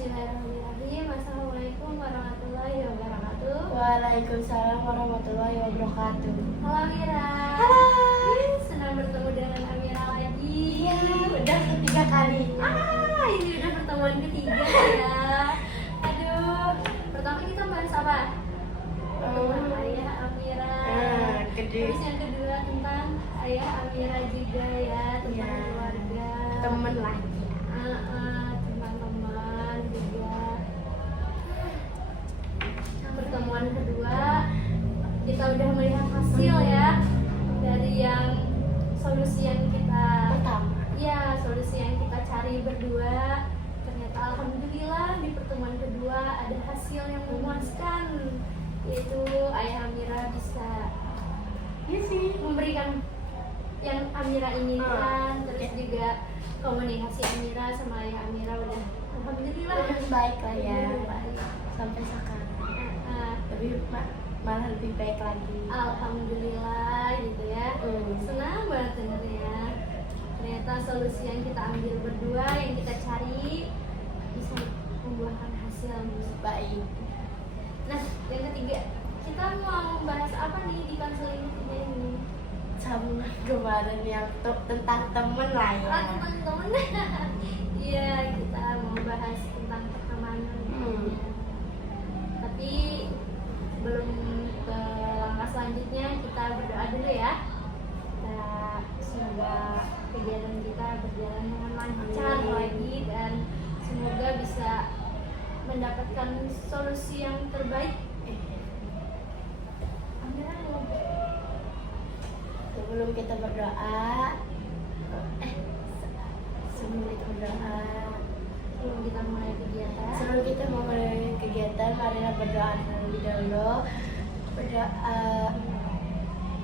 Bismillahirrahmanirrahim. Assalamualaikum warahmatullahi wabarakatuh. Waalaikumsalam warahmatullahi wabarakatuh. Halo Amira. Halo. Senang bertemu dengan Amira lagi. Iya, udah ketiga kali. Ini udah pertemuan ketiga ya. Aduh, pertama kita bahas apa? Tentang ayah Amira. Gede. Terus yang kedua tentang ayah Amira juga ya, tentang Iya. keluarga. Temen lagi. Tentang teman juga. Pertemuan kedua kita udah melihat hasil ya dari yang solusi yang kita solusi yang kita cari berdua. Ternyata alhamdulillah di pertemuan kedua ada hasil yang memuaskan, yaitu ayah Amira bisa memberikan yang Amira inginkan. Terus juga komunikasi Amira sama ayah Amira udah alhamdulillah Udah baik lah ya. Udah baik. Sampai sekarang. Nah, Malah lebih baik lagi. alhamdulillah gitu ya. Senang banget dengarnya. Ternyata solusi yang kita ambil berdua, yang kita cari bisa membuahkan hasil yang Baik. Nah, yang ketiga, kita mau bahas apa nih di konseling ketiga ini? Sama kemarin yang tentang temen lah ya. Tentang teman. Iya, kita mau bahas tentang pertemanan. Tapi sebelum ke langkah selanjutnya, kita berdoa dulu ya. Semoga kegiatan kita berjalan dengan lancar lagi dan semoga bisa mendapatkan solusi yang terbaik. Amira, Sebelum kita berdoa, sebelum kita berdoa, sebelum kita mulai kegiatan, sebelum kita memulai kegiatan, marilah berdoa terlebih dahulu. Berdoa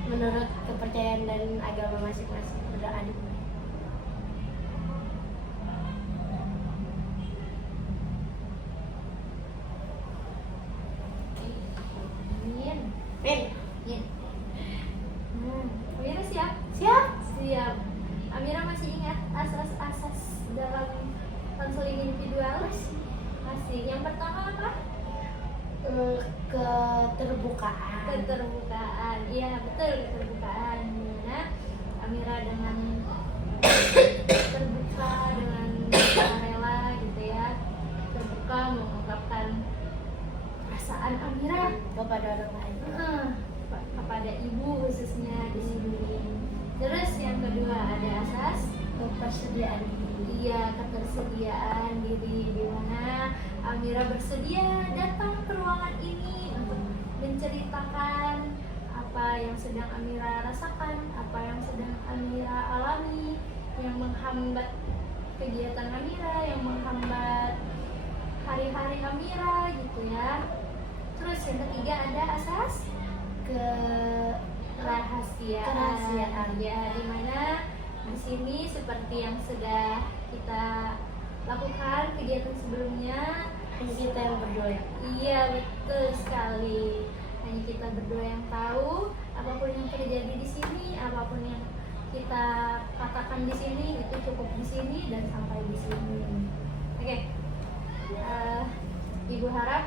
menurut kepercayaan dan agama masing-masing. Berdoa dimulai. Amin. Min, Ya. Amira siap? siap? Siap. Amira masih ingat asas-asas dalam konseling individual? Masih. Yang pertama apa? Keterbukaan. Keterbukaan. Iya, betul, keterbukaan. Dimana Amira dengan terbuka, dengan rela gitu ya, terbuka mengungkapkan perasaan Amira Kepada orang lain. kepada ibu khususnya di sini. Terus yang kedua ada asas Ketersediaan diri. iya, ketersediaan diri, di mana Amira bersedia datang ke ruangan ini untuk menceritakan apa yang sedang Amira rasakan, apa yang sedang Amira alami, yang menghambat kegiatan Amira, yang menghambat hari-hari Amira gitu ya. Terus yang ketiga ada asas kerahasiaan. Ya, dimana di sini seperti yang sudah kita lakukan kegiatan sebelumnya, Hanya kita yang berdua. iya betul sekali. Hanya kita berdua yang tahu apapun yang terjadi di sini, apapun yang kita katakan di sini itu cukup di sini dan sampai di sini. Oke. Ibu harap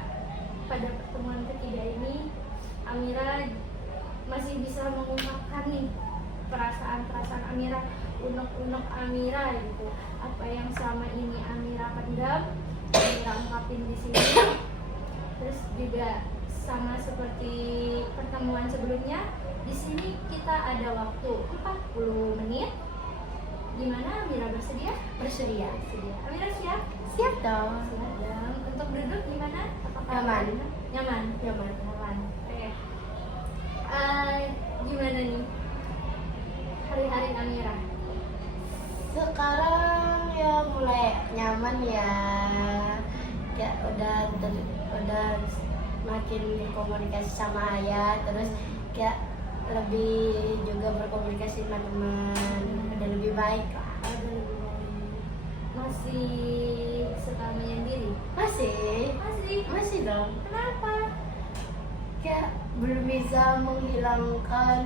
pada pertemuan ketiga ini Amira masih bisa mengungkapkan nih perasaan-perasaan Amira, unek-unek Amira gitu. Apa yang selama ini Amira pendam, Amira ungkapin di sini. Terus juga sama seperti pertemuan sebelumnya, di sini kita ada waktu 40 menit. Di mana Amira bersedia? Bersedia. Amira siap? Siap dong. Siap dong. Untuk duduk gimana? Apakah Nyaman. Nyaman. Nyaman. Oke. Gimana nih hari-hari Amira? Sekarang ya mulai nyaman ya. Ya udah makin komunikasi sama ayah, terus kayak lebih juga berkomunikasi sama teman, udah lebih baik lah. Masih suka menyendiri? Masih dong. Kenapa? Kayak belum bisa menghilangkan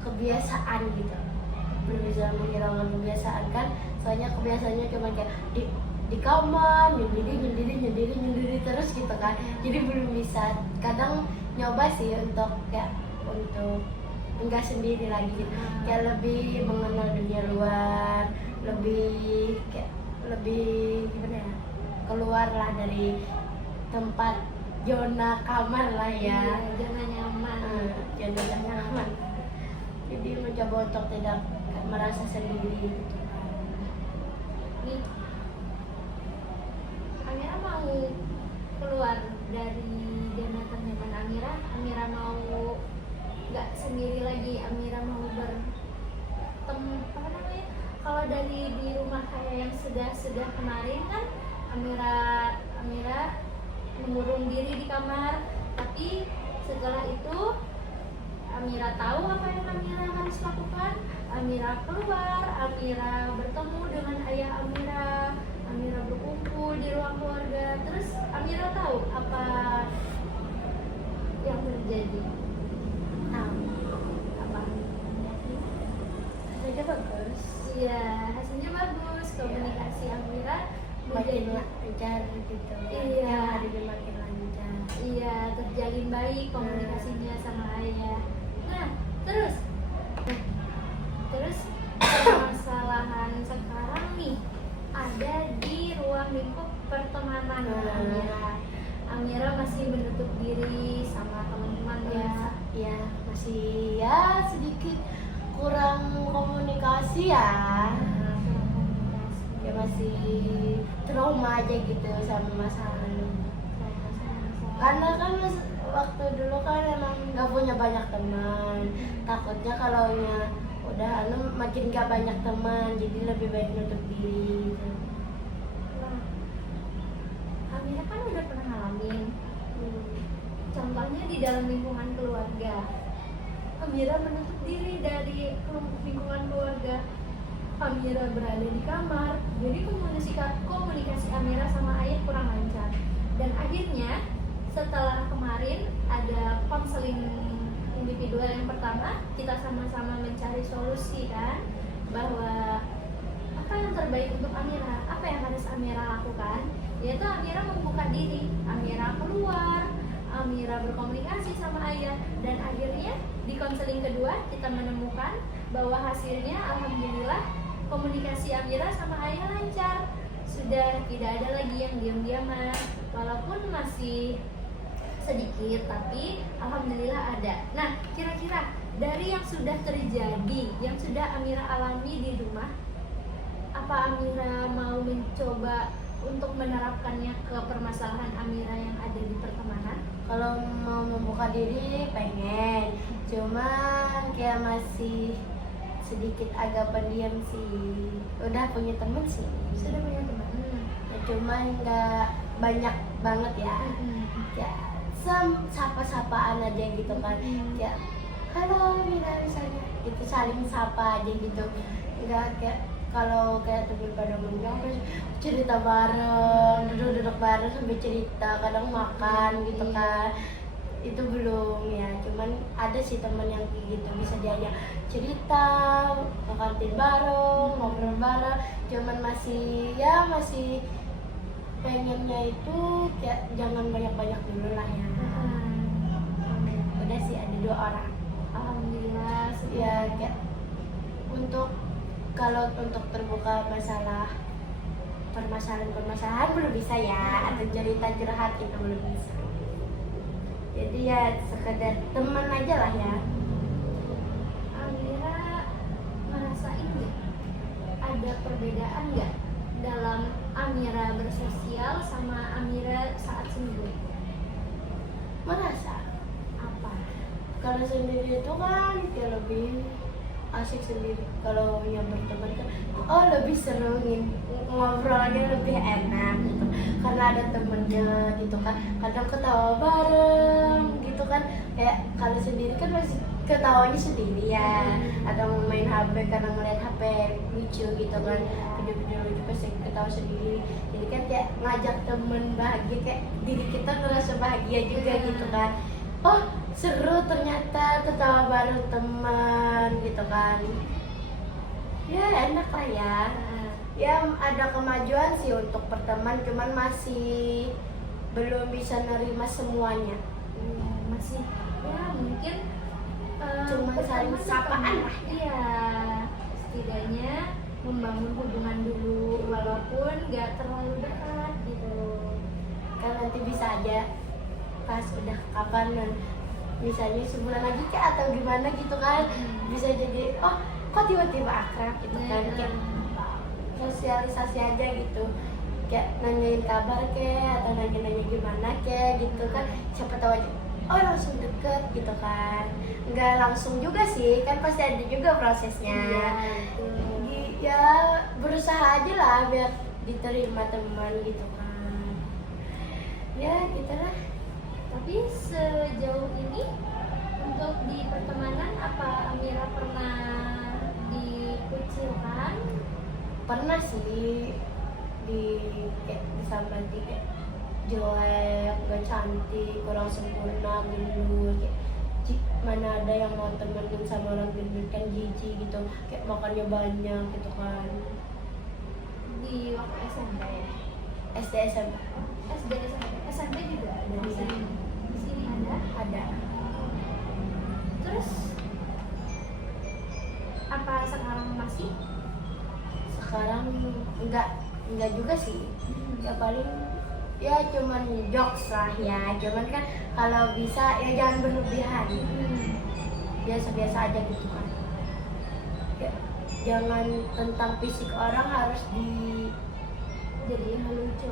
kebiasaan gitu. Belum bisa menghilangkan kebiasaan kan. soalnya kebiasaannya cuma kayak di kamar nyendiri terus gitu kan, jadi belum bisa. Kadang nyoba sih untuk enggak sendiri lagi gitu. Kayak lebih mengenal dunia luar, lebih gimana ya, keluar lah dari tempat zona kamar lah ya. Iya, zona nyaman. Zona nyaman. Jadi mencoba untuk tidak merasa sendiri gitu. Nih, Amira mau keluar dari zona nyaman Amira. Amira mau nggak sendiri lagi. Amira mau apa namanya? Kalau dari di rumah kayak yang sudah kemarin kan, Amira mengurung diri di kamar. Tapi setelah itu Amira tahu apa yang Amira harus lakukan. Amira keluar, Amira bertemu dengan ayah Amira berkumpul di ruang keluarga. Terus Amira tahu apa yang terjadi. Apa? Hasilnya bagus. Iya, hasilnya bagus. Komunikasi Amira Makin menjadi lancar gitu. Iya. Yang harinya makin lancar. iya, terjalin baik komunikasinya sama ayah. Nah, terus permasalahan sekarang nih ada di ruang lingkup pertemanan Amira masih menutup diri sama teman-teman ya. Ya masih ya sedikit kurang komunikasi ya. Ya masih trauma aja gitu sama masalah ini. Karena kan waktu dulu kan emang nggak punya banyak teman. Takutnya kalau udah makin gak banyak teman, jadi lebih baik nutup diri gitu. Nah, Amira kan udah pernah ngalamin. Contohnya di dalam lingkungan keluarga, Amira menutup diri dari lingkungan keluarga. Amira berada di kamar, jadi komunikasi Amira sama ayah kurang lancar. Dan akhirnya setelah kemarin ada konseling individual yang pertama, kita sama-sama mencari solusi kan, bahwa apa yang terbaik untuk Amira, apa yang harus Amira lakukan, yaitu Amira membuka diri, Amira keluar, Amira berkomunikasi sama ayah. Dan akhirnya di konseling kedua kita menemukan bahwa hasilnya alhamdulillah komunikasi Amira sama ayah lancar, sudah tidak ada lagi yang diam-diaman, walaupun masih sedikit tapi alhamdulillah ada. Nah, kira-kira dari yang sudah terjadi, yang sudah Amira alami di rumah, apa Amira mau mencoba untuk menerapkannya ke permasalahan Amira yang ada di pertemanan? Kalau mau membuka diri pengen, cuman kayak masih sedikit agak pendiam sih. Udah punya temen sih, Sudah punya teman? ya, cuman nggak banyak banget ya. Ya sapa-sapaan aja gitu kan. Ya halo Mira misalnya, gitu saling sapa aja gitu. Nggak kayak kalau kayak temen pada menjauh terus cerita bareng, duduk bareng sambil cerita, kadang makan gitu kan. Itu belum ya, cuman ada sih teman yang kayak gitu, bisa diajak cerita, ke kantin bareng, ngobrol bareng. Cuman masih pengennya itu kayak jangan banyak-banyak dulu lah ya. Udah sih ada 2 orang. Alhamdulillah. Ya kayak kalau untuk terbuka permasalahan belum bisa ya, atau cerita curhat itu belum bisa. Jadi ya sekedar teman aja lah ya. Amira ngerasain nggak ada perbedaan nggak dalam Amira bersosial sama Amira saat sendiri? Merasa Apa? kalau sendiri itu kan kayak lebih asik sendiri. Kalau yang berteman kan lebih seru, ngobrolnya lebih enak gitu karena ada temennya gitu kan. Kadang ketawa bareng gitu kan. Kayak kalau sendiri kan masih ketawanya sendirian, atau main HP karena ngeliat HP lucu gitu kan, video-video lucu pasti ketawa sendiri. Jadi kan kayak ngajak temen bahagia, kayak diri kita ngerasa bahagia juga gitu kan. Oh seru ternyata ketawa bareng teman gitu kan. Ya enak lah ya. Ya ya ada kemajuan sih untuk berteman, cuman masih belum bisa nerima semuanya. Masih ya mungkin Cuma saling pertama sapaan sih, lah. iya, setidaknya membangun hubungan dulu walaupun gak terlalu dekat gitu. Kan nanti bisa aja pas udah kapan dan misalnya sebulan lagi kayak atau gimana gitu kan, bisa jadi oh kok tiba-tiba akrab gitu kan, kayak sosialisasi aja gitu, kayak nanyain kabar atau nanya-nanya gimana gitu kan, siapa tahu aja oh langsung deket gitu kan. Nggak langsung juga sih, kan pasti ada juga prosesnya. Ya berusaha aja lah biar diterima teman gitu kan, ya gitu lah. Tapi sejauh ini untuk di pertemanan apa Amira pernah dikucilkan? Pernah sih kayak disambati kayak jelek, gak cantik, kurang sempurna, gendut, kayak mana ada yang mau temenin sama orang gendut kan jijik gitu, kayak makannya banyak gitu kan. Di waktu SMP ya? SD SMP SD SMP juga ada di Iya. sini. Di sini ada. Terus apa sekarang masih? sekarang enggak juga sih, ya paling ya cuman jokes lah ya, cuman kan kalau bisa ya jangan berlebihan, biasa-biasa aja gitu kan. Ya, jangan tentang fisik orang harus Jadi lucu.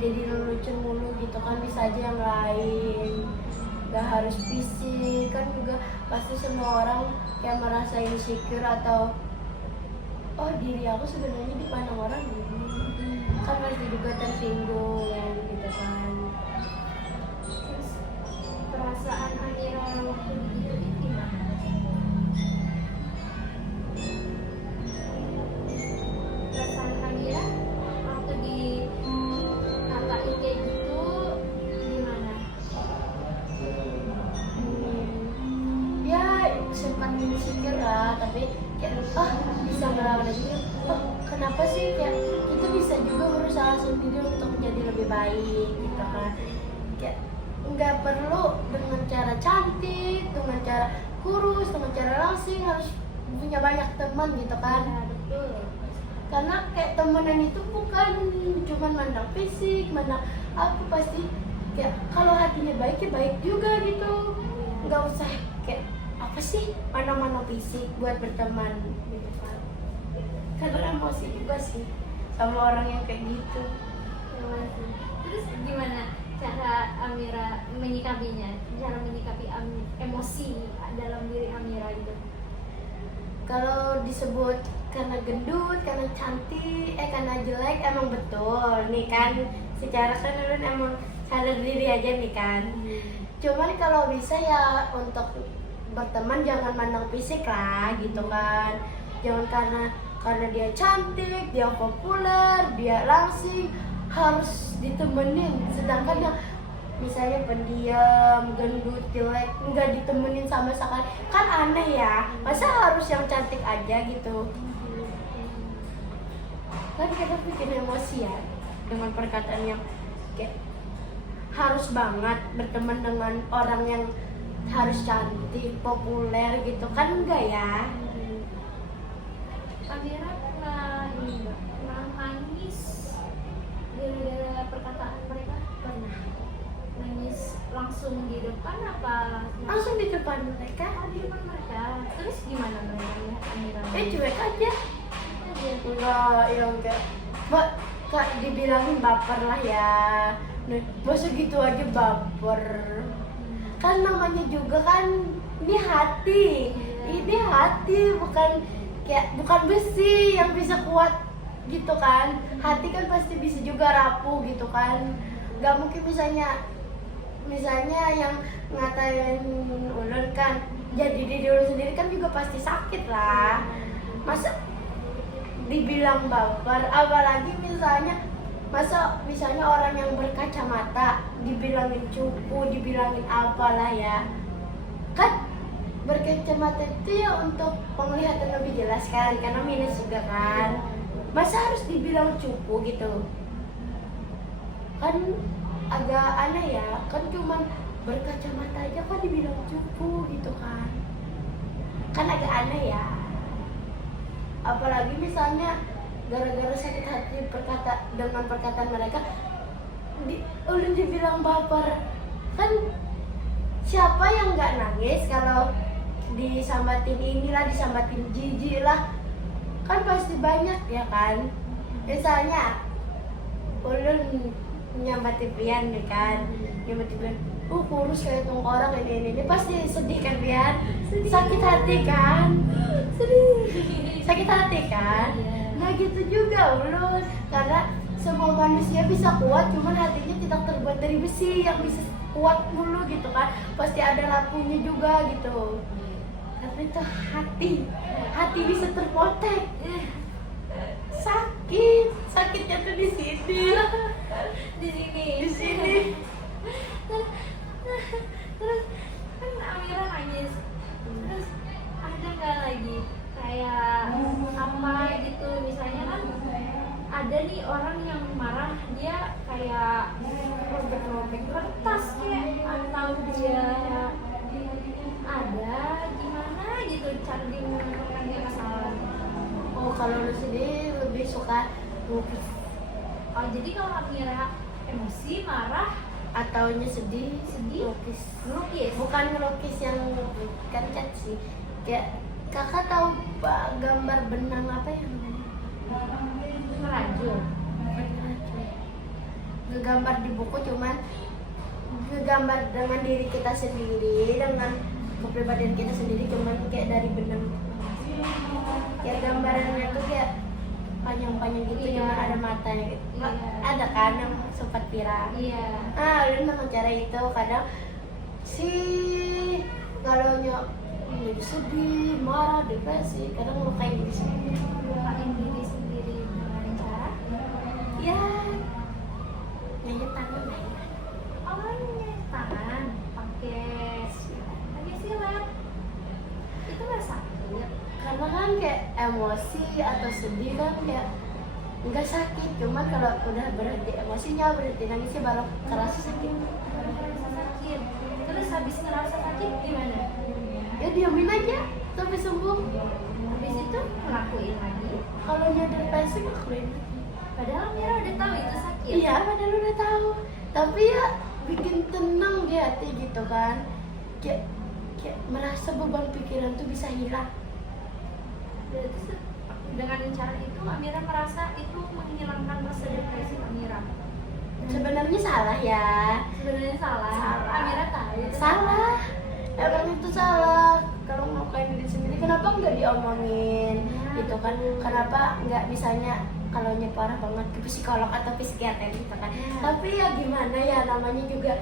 jadi lucu mulu gitu kan, bisa aja yang lain, gak harus fisik kan. Juga pasti semua orang kayak merasa insecure atau oh diri aku sebenarnya dipandang orang gini, kan pasti juga tersinggung gitu kan. Terus perasaan Amira waktu digituin gimana? Perasaan Amira waktu dikatain kayak gitu gimana? Ya sempat insecure lah, tapi kayak bisa ngelawan aja. Kenapa sih kayak kita bisa juga berusaha sendiri untuk menjadi lebih baik gitu kan. Kayak nggak perlu dengan cara cantik, dengan cara kurus, dengan cara langsing harus punya banyak teman gitu kan. Ya, betul. Karena kayak temenan itu bukan cuma mandang fisik, mandang aku pasti kayak kalau hatinya baik ya baik juga gitu. Nggak usah kayak apa sih mana-mana fisik buat berteman gitu kan. Karena emosi juga sih sama orang yang kayak gitu. Terus gimana cara Amira menyikapinya? Cara menyikapi emosi dalam diri Amira gitu? Kalau disebut karena gendut, karena cantik, karena jelek emang betul nih kan. Secara keseluruhan emang sadar diri aja nih kan. Cuman kalau bisa ya untuk berteman jangan mandang fisik lah gitu kan. Jangan karena dia cantik, dia populer, dia langsing harus ditemenin. Sedangkan yang misalnya pendiam, gendut, jelek nggak ditemenin sama sekali kan aneh ya. Masa harus yang cantik aja gitu? Kan kadang bikin emosi ya dengan perkataan yang kayak harus banget berteman dengan orang yang harus cantik, populer gitu kan, enggak ya? Amira pernah nangis gara-gara perkataan mereka? Pernah. Nangis langsung di depan apa? Langsung di depan mereka. Di depan mereka. Terus gimana mereka lihat Amira? Cuek aja. Aja. Enggak yang kayak kak dibilangin baper lah ya. Nah, masa gitu aja baper. Kan namanya juga kan ini hati. Ini hati bukan besi yang bisa kuat gitu kan. Hati kan pasti bisa juga rapuh gitu kan. Gak mungkin misalnya yang ngatain ulun kan jadi diri ulun sendiri kan juga pasti sakit lah. Masa dibilang baper, apalagi misalnya orang yang berkacamata dibilangin cupu, dibilangin apalah ya. Kan berkacamata itu ya untuk penglihatan lebih jelas kan, karena minus juga kan. masa harus dibilang cupu gitu? Kan agak aneh ya, kan cuman berkacamata aja kan dibilang cupu gitu kan. Kan agak aneh ya. Apalagi misalnya gara-gara sakit hati dengan perkataan mereka ulun dibilang baper. Kan siapa yang nggak nangis kalau disambatin inilah, disambatin jijik lah, kan pasti banyak ya kan. Misalnya ulun nyambatin Pian nih kan, nyambatin Pian, kurus kayak tengkorak ini pasti sedih kan Pian, sakit hati kan, sakit hati kan. Nah gitu juga ulun, karena semua manusia bisa kuat, cuman hatinya tidak terbuat dari besi yang bisa kuat mulu gitu kan, pasti ada lakunya juga gitu. Tapi itu hati bisa terpotek. Sakitnya tuh di sini. Di sini. Terus kan Amira nangis. Terus ada nggak lagi kayak apa gitu, misalnya kan ada nih orang yang marah, dia kayak robek-robek kertas kayak, atau dia ada gimana gitu cara dia menunjukkan dia kesalahan. Oh, kalau lu sendiri lebih suka lukis Oh, jadi kalau Amira emosi, marah, atau sedih sedih, lukis. melukis. Bukan ngelukis yang kan cat sih. Kayak kakak tahu gambar benang apa yang Merajut. ngegambar di buku, cuman ngegambar dengan diri kita sendiri, dengan kepribadian kita sendiri, cuman kayak dari benang. Kayak gambarannya tuh kayak panjang-panjang gitu, Iya. cuman ada matanya gitu. Iya. Ada kan yang sempat viral. Iya. Ulun memang cara itu kadang kalau jadi sedih, marah, depresi, kadang lukain diri sendiri. Lupain diri sendiri dengan cara Ya, nyayat tangan lah. awalnya tangan pakai silet. Itu nggak sakit. Karena kan kayak emosi atau sedih kan kayak nggak sakit, cuman kalau udah berhenti emosinya, berhenti nangisnya baru kerasa sakit. Ngerasa sakit. Terus habis ngerasa sakit gimana? Ya diamin aja sampai sembuh. Habis itu ngelakuin lagi. Kalau nyadar pasti ngelakuin. Padahal Mira udah tahu itu sakit. Iya, padahal udah tahu. Tapi ya bikin tenang di hati gitu kan. Kayak merasa beban pikiran tuh bisa hilang. Berarti dengan cara itu Amira merasa itu menghilangkan rasa depresi Amira. Sebenarnya salah ya. Sebenarnya salah. Salah. Amira tahu itu Salah. Emang itu salah. Kalau ngelakuin diri sendiri kenapa nggak diomongin gitu kan? Kenapa nggak misalnya kalau parah banget ke psikolog atau psikiater gitu kan? Tapi ya gimana ya, namanya juga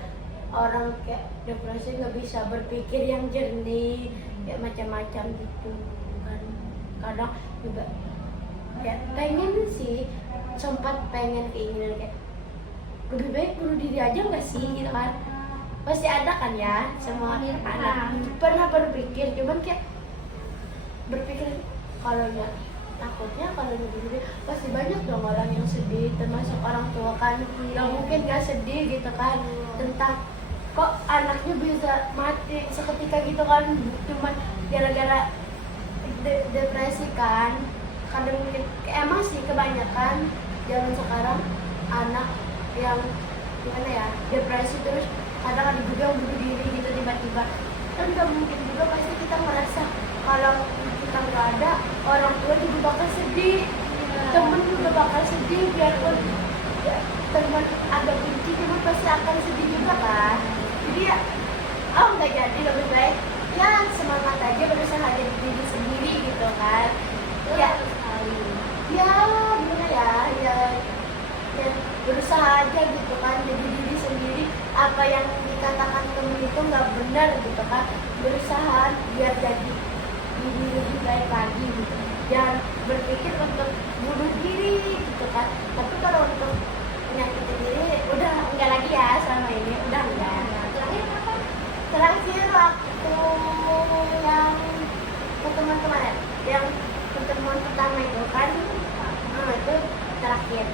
orang kayak depresi nggak bisa berpikir yang jernih, kayak macam-macam gitu kan. Kadang juga ya pengen sih, sempat pengen keinginan kayak lebih baik bunuh diri aja nggak sih gitu kan. Pasti ada kan ya, semua Iya, anak pernah berpikir, cuman kayak berpikir kalau ya takutnya kalau begini pasti banyak dong orang yang sedih, termasuk orang tua kan yang mungkin gak sedih gitu kan, tentang kok anaknya bisa mati seketika gitu kan, cuman gara-gara depresi kan. Kadang mungkin emang sih kebanyakan zaman sekarang anak yang gimana ya, depresi terus kadang ada juga yang bunuh diri gitu tiba-tiba. Kan gak mungkin juga, pasti kita merasa kalau kita nggak ada, orang tua juga bakal sedih, temen juga bakal sedih, biarpun ya, temen agak benci cuma pasti akan sedih juga kan. Jadi ya nggak jadi, lebih baik ya semangat aja, berusaha jadi diri sendiri gitu kan. Ya ya gimana ya berusaha aja gitu kan, jadi diri sendiri. Apa yang dikatakan temen itu nggak benar gitu kan, berusaha biar jadi diri lebih baik lagi gitu. Jangan berpikir untuk bunuh diri gitu kan. Tapi kalau untuk menyakitin diri udah enggak lagi ya, selama ini udah enggak. Terakhir apa? Terakhir waktu yang pertemuan kemarin, yang pertemuan pertama itu kan, itu sakit.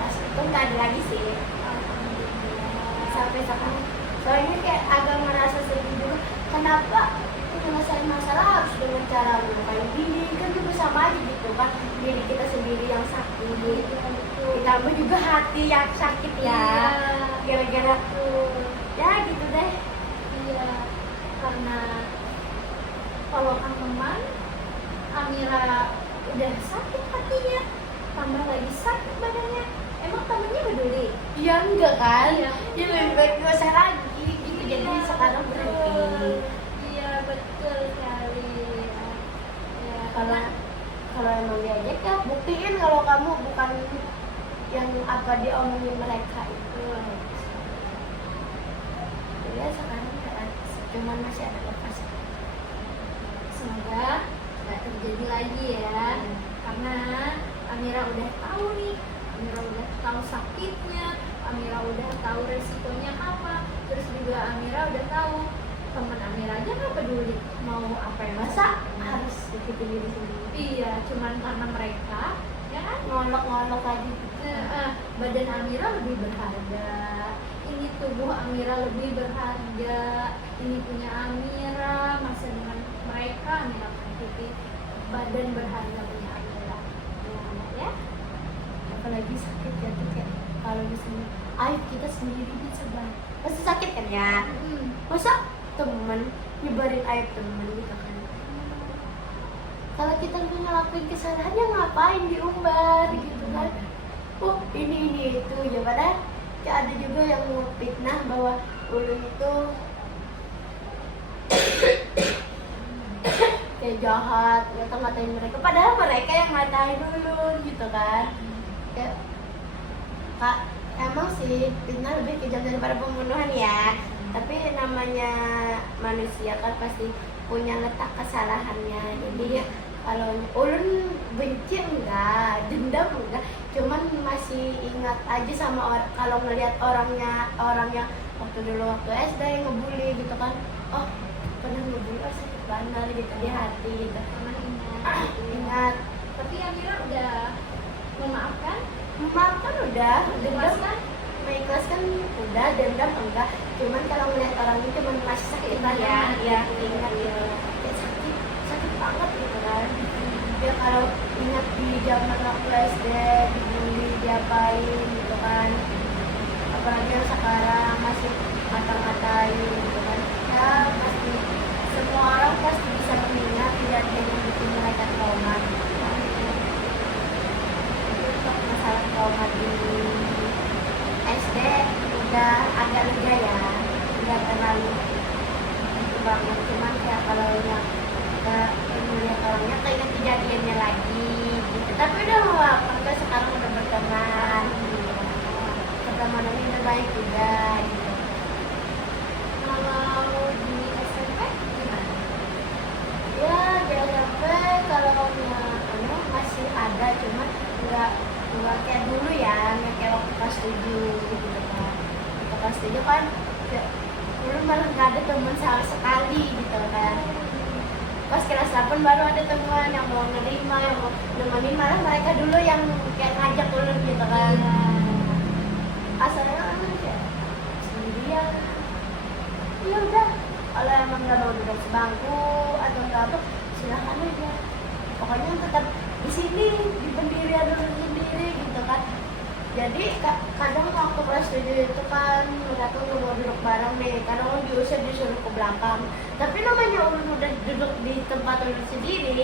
Pas itu nggak ada lagi sih Alhamdulillah. sampai sekarang. Soalnya kayak agak merasa sedih juga. Kenapa menyelesaikan masalah harus dengan cara melukai diri? Kan juga sama aja gitu kan. Diri kita sendiri yang sakit. Iya, betul. Ditambah juga hati yang sakit ya. Gara-gara Betul. ya gitu deh. Iya, karena kalau Kang teman Amira udah sakit hatinya, tambah lagi sakit badannya. Emang temennya peduli? Ya enggak kan? Iya. Ya lebih baik gak usah lagi gitu. Jadi Iya, sekarang betul. berhenti. Iya, betul sekali. Ya, Kalau kalau emang diajak ya buktiin kalau kamu bukan yang apa diomongin mereka itu. Ya sekarang kan cuman masih ada lepas. semoga nggak terjadi lagi ya, karena Amira udah tahu nih, Amira udah tahu sakitnya, Amira udah tahu resikonya apa, terus juga Amira udah tahu teman Amira aja nggak peduli mau apa yang Masa harus dikitin diri sendiri? iya, cuman karena mereka ya kan. Ngolok-ngolok aja gitu. Badan Amira lebih berharga, ini tubuh Amira lebih berharga, ini punya Amira, masa dengan mereka Amira menyakiti badan berharga punya Amira ya. Apalagi sakit ya tuh kayak kalau misalnya ayo kita sendiri bisa banget. Pasti sakit kan ya? Masa temen nyebarin aib temen gitu kan? Kalau kita nggak ngelakuin kesalahan ya ngapain diumbar gitu kan? Oh ini itu ya padahal kayak ada juga yang fitnah bahwa ulun itu kayak jahat, ngata-ngatain mereka padahal mereka yang ngatain ulun gitu kan. Kayak kak emang sih fitnah lebih kejam daripada pembunuhan ya, tapi namanya manusia kan pasti punya letak kesalahannya. Jadi ya kalau ulun benci enggak, dendam enggak, cuman masih ingat aja sama kalau ngelihat orangnya waktu dulu waktu SD ngebully gitu kan. Oh pernah ngebully, oh sakit banget gitu di hati gitu. Pernah ingat Ingat. tapi Amira udah memaafkan, Maafkan udah, dendam ikhlaskan. mengikhlaskan udah, dendam enggak, cuman kalau ngeliat orang itu cuman masih sakit lah ya, ya ingat gitu, kayak sakit banget gitu kan. Ya kalau ingat di zaman waktu SD dibully, diapain gitu kan, apalagi yang sekarang masih ngata-ngatain gitu kan, ya pasti semua orang pasti bisa mengingat kejadian yang bikin mereka trauma gitu kan. Untuk masalah trauma di SD udah agak lega ya, nggak terlalu itu banget, cuman kayak kalau yang melihat orangnya keinget kejadiannya lagi gitu. Tapi udah maafkan, sekarang udah berteman gitu. Pertemanannya udah baik juga gitu. Kalau di SMP gimana? Ya di SMP kalau masih ada, cuman nggak kayak dulu ya, nggak kayak waktu kelas 7 gitu kan. Waktu kelas 7 kan dulu malah nggak ada teman sama sekali gitu kan. Pas kelas 8 baru ada teman yang mau nerima, yang mau nemenin, malah mereka dulu yang kayak ngajak ulun gitu kan. Asalnya kan kayak sendirian. Ya udah, kalau emang nggak mau duduk sebangku atau nggak apa, silahkan aja. Pokoknya tetap di sini, di pendirian dulu sendiri gitu kan. Jadi kadang waktu kelas 7 itu kan mereka nggak mau duduk bareng nih, kadang diusir disuruh ke belakang. Tapi namanya ulun udah duduk di tempat ulun sendiri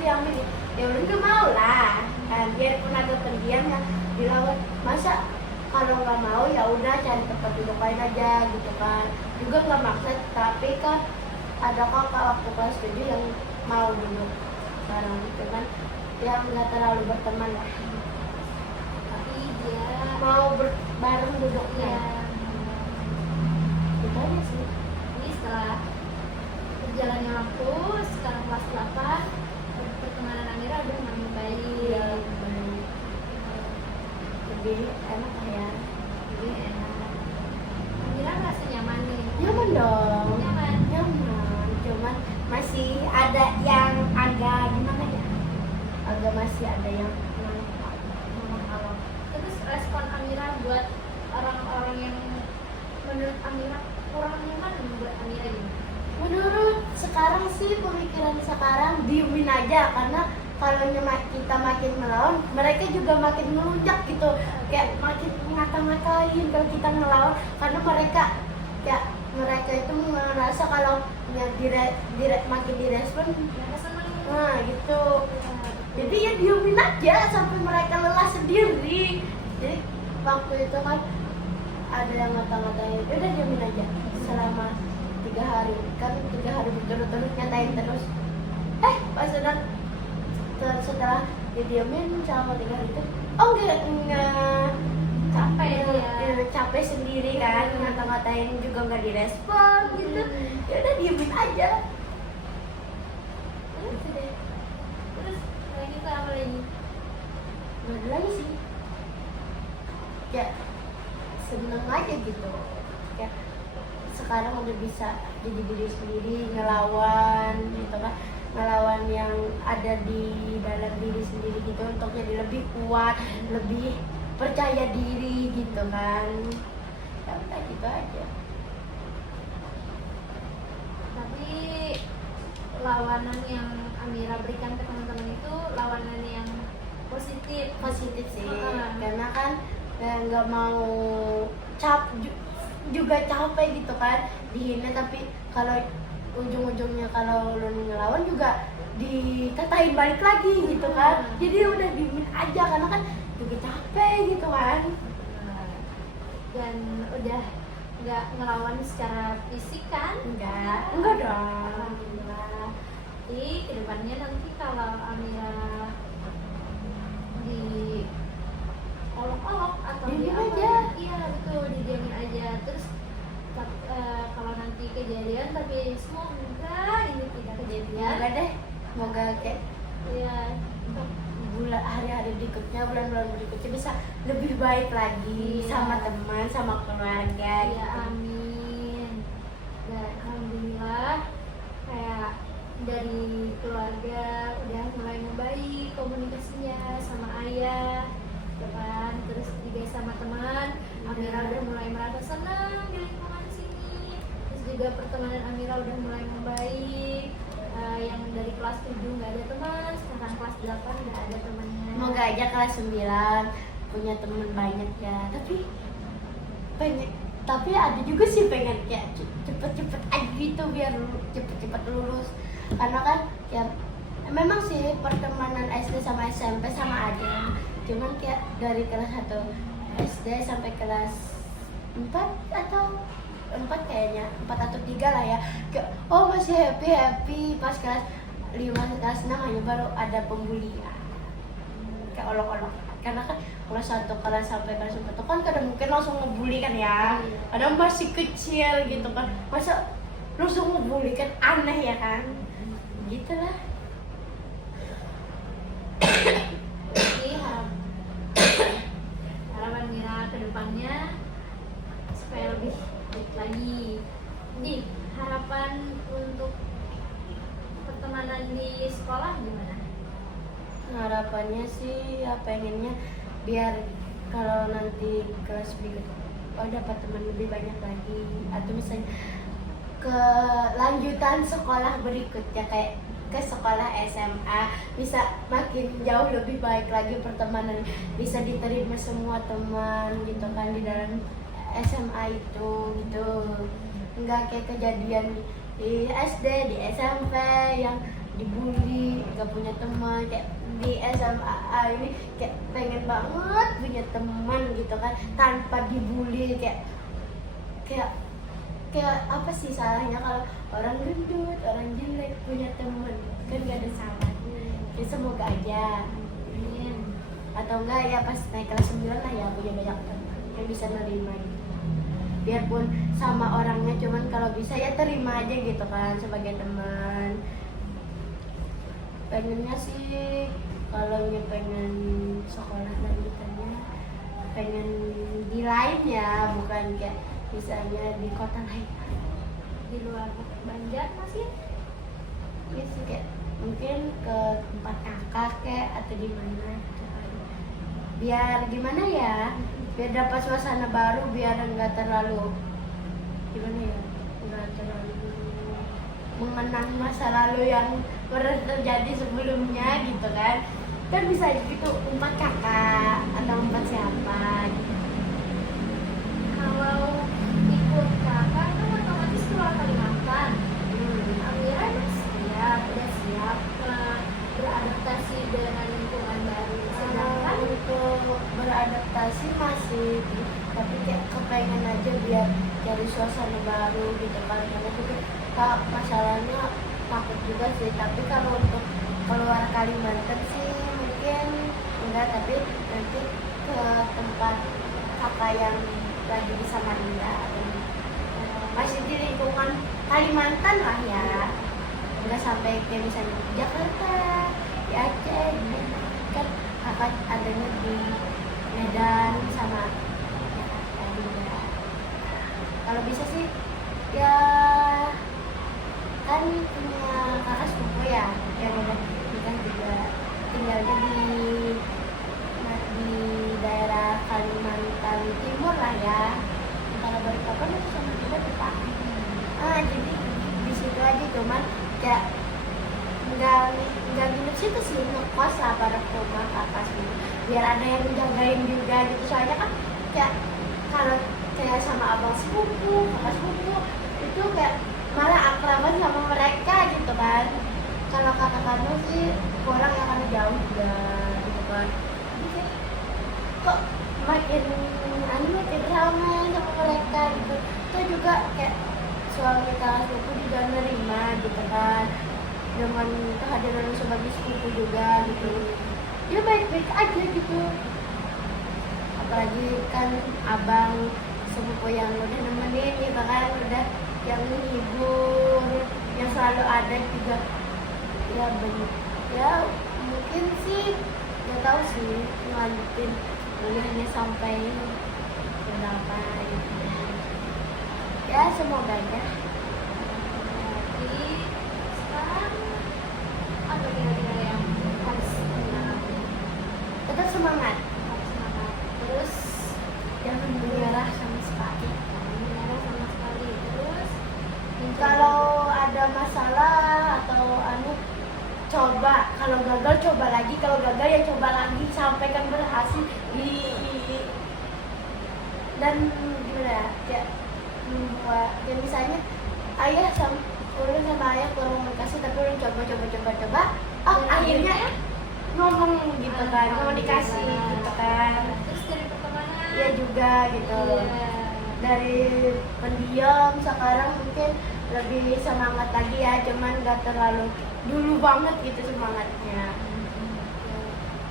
yang milih, ya ulun nggak mau lah. Kan biarpun ada pendiam yang dilawan, masa kalau nggak mau ya udah cari tempat duduk lain aja gitu kan. Juga nggak maksa, tapi kan ada kakak waktu kelas 7 yang mau duduk bareng gitu kan, yang nggak terlalu berteman lah, Tapi dia mau bareng duduknya ya, gitu aja sih. ini setelah berjalannya waktu, sekarang kelas 8, pertemanan Amira udah makin Iya, baik. baik. Lebih enak lah ya. Jadi enak. Amira merasa nyaman nih. Nyaman dong. Nyaman. Nyaman. Cuman masih ada yang agak gimana ya? Agak masih ada yang menghalang buat orang-orang yang menurut Amira kurang nyaman buat Amira gimana? Menurut sekarang sih pemikiran sekarang diemin aja, karena kalau kita makin melawan, mereka juga makin melunjak gitu, kayak makin ngata-ngatain kalau kita ngelawan, karena mereka itu merasa kalau makin direspon, Mereka senang. nah gitu. Jadi ya diemin aja sampai mereka lelah sendiri. Jadi waktu itu kan ada yang ngata-ngatain, udah diemin aja selama 3 hari, kan 3 hari berturut-turut nyatain terus. Pas setelah didiemin selama 3 hari itu, enggak Capek capek sendiri kan, ngata-ngatain juga nggak direspon gitu. Ya udah diemin aja. Gitu deh. Terus lagi tuh apa lagi? Nggak ada lagi sih. Ya seneng aja gitu. Kayak sekarang udah bisa jadi diri sendiri, ngelawan gitu kan, ngelawan yang ada di dalam diri sendiri gitu, untuk jadi lebih kuat, lebih percaya diri gitu kan. Ya udah gitu aja. Tapi lawanan yang Amira berikan ke teman-teman itu lawanan yang positif. Positif sih, Ah. karena kan nggak mau juga capek gitu kan, dihina, tapi kalau ujung-ujungnya kalau lu ngelawan juga dikatain balik lagi gitu kan. Jadi udah diemin aja, karena kan juga capek gitu kan. Dan udah nggak ngelawan secara fisik kan? Enggak dong. Alhamdulillah. Jadi kedepannya nanti kalau Amira di olok-olok atau Diamin apa, aja. iya betul, didiamin aja. Terus kalau nanti kejadian, tapi semoga ini tidak kejadian. Semoga deh, semoga kayak Iya. hari-hari berikutnya, bulan-bulan berikutnya bisa lebih baik lagi, Iya. sama teman, sama keluarga Iya, gitu. amin. Dan alhamdulillah kayak dari keluarga udah mulai membaik komunikasinya sama ayah, ya kan? Terus juga sama teman, Amira udah mulai merasa senang di lingkungan sini. Terus juga pertemanan Amira udah mulai membaik. Yang dari kelas 7 nggak ada teman, sekarang kelas 8 udah ada temannya. Semoga aja kelas 9 punya teman banyak ya. Tapi ada juga sih pengen kayak cepet-cepet aja gitu, biar cepet-cepet lulus. Karena kan ya memang sih pertemanan SD sama SMP sama aja. Cuman kayak dari kelas 1 SD sampai kelas 4 atau 4 kayaknya, 4 atau 3 lah ya. Kayak, oh masih happy. Pas kelas 5, kelas 6 hanya baru ada pembulian. Kayak olok-olok. Karena kan kelas 1 kelas sampai kelas 4 itu kan kadang mungkin langsung ngebully kan ya. Kadang masih kecil gitu kan. Masa langsung ngebully kan aneh ya kan. Gitu lah. Jadi harapan Mira ke depannya supaya lebih baik lagi. Jadi harapan untuk pertemanan di sekolah gimana? Harapannya sih ya pengennya biar kalau nanti kelas berikutnya dapat teman lebih banyak lagi, atau misalnya ke lanjutan sekolah berikutnya kayak ke sekolah SMA bisa makin jauh lebih baik lagi pertemanan, bisa diterima semua teman gitu kan di dalam SMA itu gitu. Enggak kayak kejadian di SD, di SMP yang dibully, nggak punya teman. Kayak di SMA ini kayak pengen banget punya teman gitu kan tanpa dibully. Kayak apa sih salahnya kalau orang gendut, orang jelek punya teman, kan gak ada salah. Ya semoga aja. Amin. Atau enggak ya pas naik kelas 9 lah ya punya banyak teman yang bisa nerima gitu. Biarpun sama orangnya, cuman kalau bisa ya terima aja gitu kan sebagai teman. Pengennya sih kalau pengen sekolah lanjutannya pengen di lain ya, bukan kayak misalnya di kota lain, Di luar Banjar masih? ya sih kayak mungkin ke tempat kakak kayak atau di mana gitu kan. biar gimana ya, biar dapat suasana baru, biar nggak terlalu gimana ya, nggak terlalu mengenang masa lalu yang pernah terjadi sebelumnya gitu kan. Kan bisa gitu umat kakak atau umat siapa gitu. Kalau ikut kakak kan otomatis keluar Kalimantan. Amira udah siap beradaptasi dengan lingkungan baru. Sedangkan Untuk beradaptasi masih, tapi kayak kepengen aja biar cari suasana baru gitu kan. Karena juga masalahnya takut juga sih. Tapi kalau untuk keluar Kalimantan sih mungkin enggak, tapi nanti ke tempat kakak yang lagi di Samarinda, masih di lingkungan Kalimantan lah ya, enggak sampai kayak misalnya di Jakarta, di Aceh, kan kakak adanya di Medan sama Jakarta juga. Kalau bisa sih ya, kan punya kakak sepupu ya yang udah nikah juga, tinggalnya di daerah Kalimantan Timur lah ya, antara Balikpapan itu sama juga Pak. Jadi di situ aja, cuman kayak nggak nginep situ sih, ngekos lah pada rumah kakak sih, biar ada yang jagain juga gitu. Soalnya kan kayak kalau kayak sama abang sepupu, kakak sepupu itu kayak malah akraban sama mereka gitu kan. Kalau kakak kamu sih kurang ya, karena jauh juga gitu kan. Jadi kayak kok makin ramai sama mereka gitu. Itu juga kayak suami kakak sepupu juga nerima gitu kan, dengan kehadiran sebagai sepupu juga gitu. Dia baik-baik aja gitu. Apalagi kan abang sepupu yang udah nemenin gitu kan, udah yang menghibur, yang selalu ada juga. Ya banyak ya, mungkin sih nggak tahu sih ngelanjutin kuliahnya sampai berapa gitu. Ya semoga aja. jadi sekarang apa kira-kira yang harus dilakukan? Tetap semangat, Harus semangat. Terus jangan menyerah sama sekali. jangan menyerah sama sekali. Terus mencari- Kalau ada masalah atau coba, kalau gagal coba lagi, kalau gagal ya coba lagi sampai kan berhasil. Dan gimana ya, kayak membuat ya, misalnya ayah sama ulun sama ayah kurang komunikasi, tapi ulun coba, Dan akhirnya ngomong gitu kan, komunikasi gitu kan. Terus dari pertemanan Ya juga gitu. Iya. Dari pendiam sekarang mungkin lebih semangat lagi ya, cuman gak terlalu dulu banget gitu semangatnya.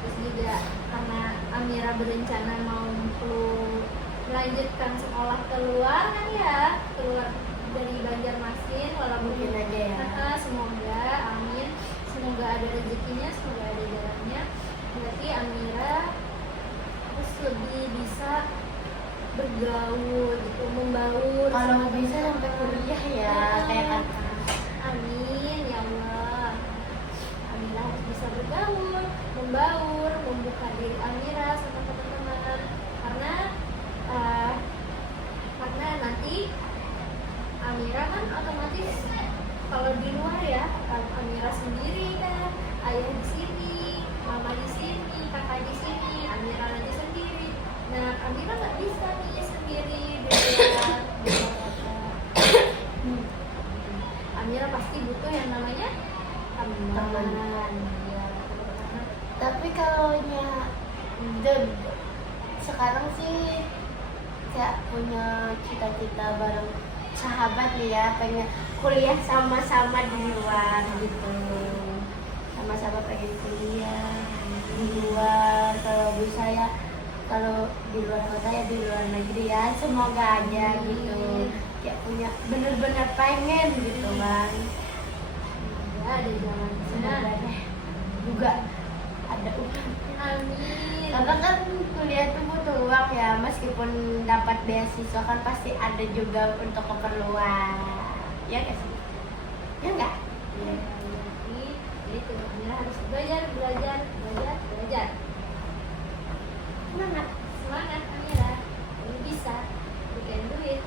Terus juga karena Amira berencana mau melanjutkan sekolah keluar kan ya, keluar dari Banjarmasin, walaupun Mungkin aja ya. semoga, amin, semoga ada rezekinya, semoga ada jalannya. Berarti Amira terus lebih bisa bergaul gitu, membaur. Kalau bisa sampai kuliah ya, kayak kakak. Amin ya Allah. Amira harus bisa bergaul, membaur, membuka diri Amira sama teman-teman. Karena nanti Amira kan otomatis kalau di luar ya, Amira sendiri kan, ayah di sini, mama di sini, kakak di sini, Amira nanti sendiri. Nah, Amira nggak bisa nih sendiri di luar. Amira pasti butuh yang namanya teman. Ya, teman. Tapi kalau sekarang sih kayak punya cita-cita bareng sahabat nih ya, pengen kuliah sama-sama di luar gitu, sama-sama pengen kuliah di luar. Kalau bisa ya, kalau di luar kota ya di luar negeri ya, semoga aja gitu, kayak punya bener-bener pengen gitu kan. Ya, ada jalan sana. Semoga deh juga ada uang. Amin. Karena kan kuliah itu butuh uang ya, meskipun dapat beasiswa kan pasti ada juga untuk keperluan. Ya nggak sih? Ya nggak? Ya, jadi itu Amira harus belajar. Semangat. Semangat Amira, kamu bisa, you can do it.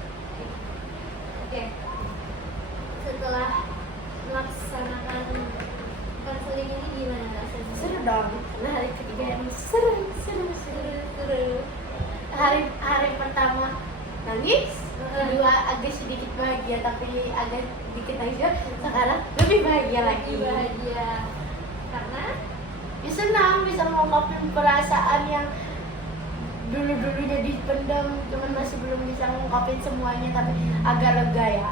Oke, setelah melaksanakan konseling ini gimana rasanya? Seru dong. Nah, hari ketiga yang seru. Seru. Hari pertama nangis, kedua agak sedikit bahagia tapi agak dikit aja. Sekarang lebih bahagia lagi. Lebih bahagia karena Ya senang bisa mengungkapkan perasaan yang dulu-dulunya dipendam, cuman masih belum bisa mengungkapin semuanya, tapi agak lega ya.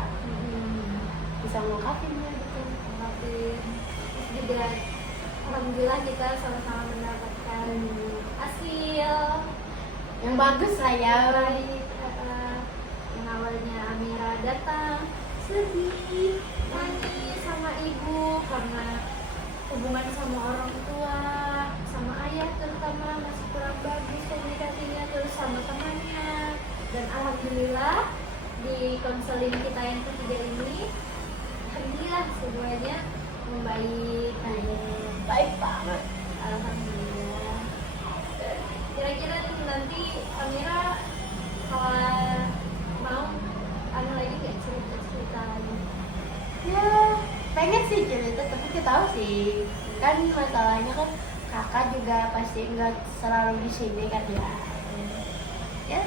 Bisa mengungkapinnya gitu. terus juga alhamdulillah kita sama-sama mendapatkan hasil Yang bagus lah ya. baik. Yang awalnya Amira datang sedih, nangis sama ibu karena hubungan sama orang tua, sama ayah terutama masih kurang bagus komunikasinya, terus sama temannya. Dan alhamdulillah di konseling kita yang ketiga ini, alhamdulillah semuanya membaik. Baik banget. Alhamdulillah. Kira-kira nanti Amira kalau mau anu lagi nggak cerita lagi? Ya pengen sih cerita, tapi kita tahu sih kan masalahnya kan kakak juga pasti nggak selalu di sini kan ya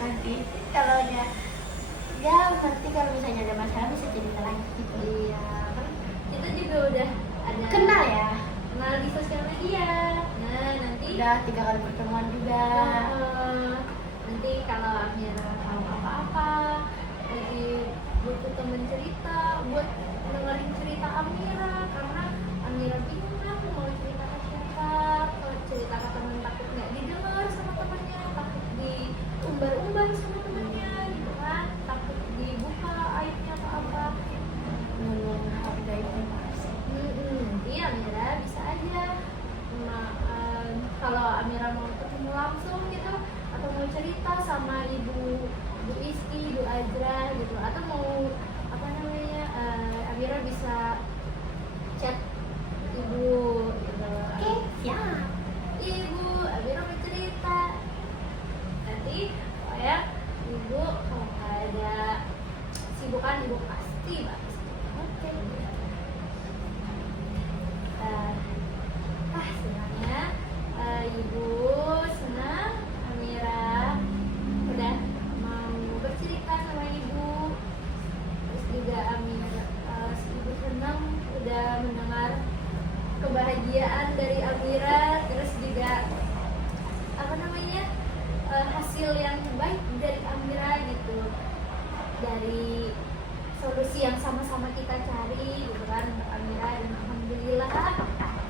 nanti kalau nanti kalau misalnya ada masalah bisa cerita lagi gitu. Iya, kan kita juga udah ada Kenal ya, kenal di sosial media. Nah, nanti udah 3 kali pertemuan juga. nanti kalau Amira tahu apa-apa, lagi butuh temen cerita, buat dengerin cerita Amira, karena Amira bingung aku mau cerita ke siapa. Kalau cerita ke temen takut nggak didengar sama temennya, takut diumbar-umbar sama temennya, gitu kan, takut dibuka aibnya atau apa. Menghargai privasi. Nanti Amira bisa aja kalau Amira mau ketemu langsung gitu, atau mau cerita sama ibu Isti, ibu Azra gitu, atau mau apa namanya, Amira bisa chat ibu gitu. Oke, siap. Ibu, Amira mau cerita. Nanti pokoknya ibu kalau nggak ada sibukan, ibu pasti bahas. Oke. Senangnya ibu senang Amira udah mau bercerita sama ibu, terus juga Amira si ibu senang udah mendengar kebahagiaan dari Amira, terus juga apa namanya, hasil yang baik dari Amira gitu, dari solusi yang sama-sama kita cari gitu kan untuk Amira, dan alhamdulillah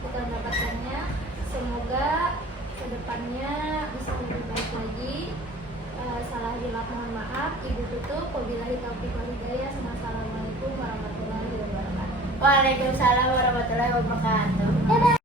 kita mendapatkannya. Semoga kedepannya bisa lebih baik lagi. Salah hilaf mohon maaf. Ibu tutup. Wabillahi taufiq wal hidayah. Assalamualaikum warahmatullahi wabarakatuh. Waalaikumsalam warahmatullahi wabarakatuh. Dadah.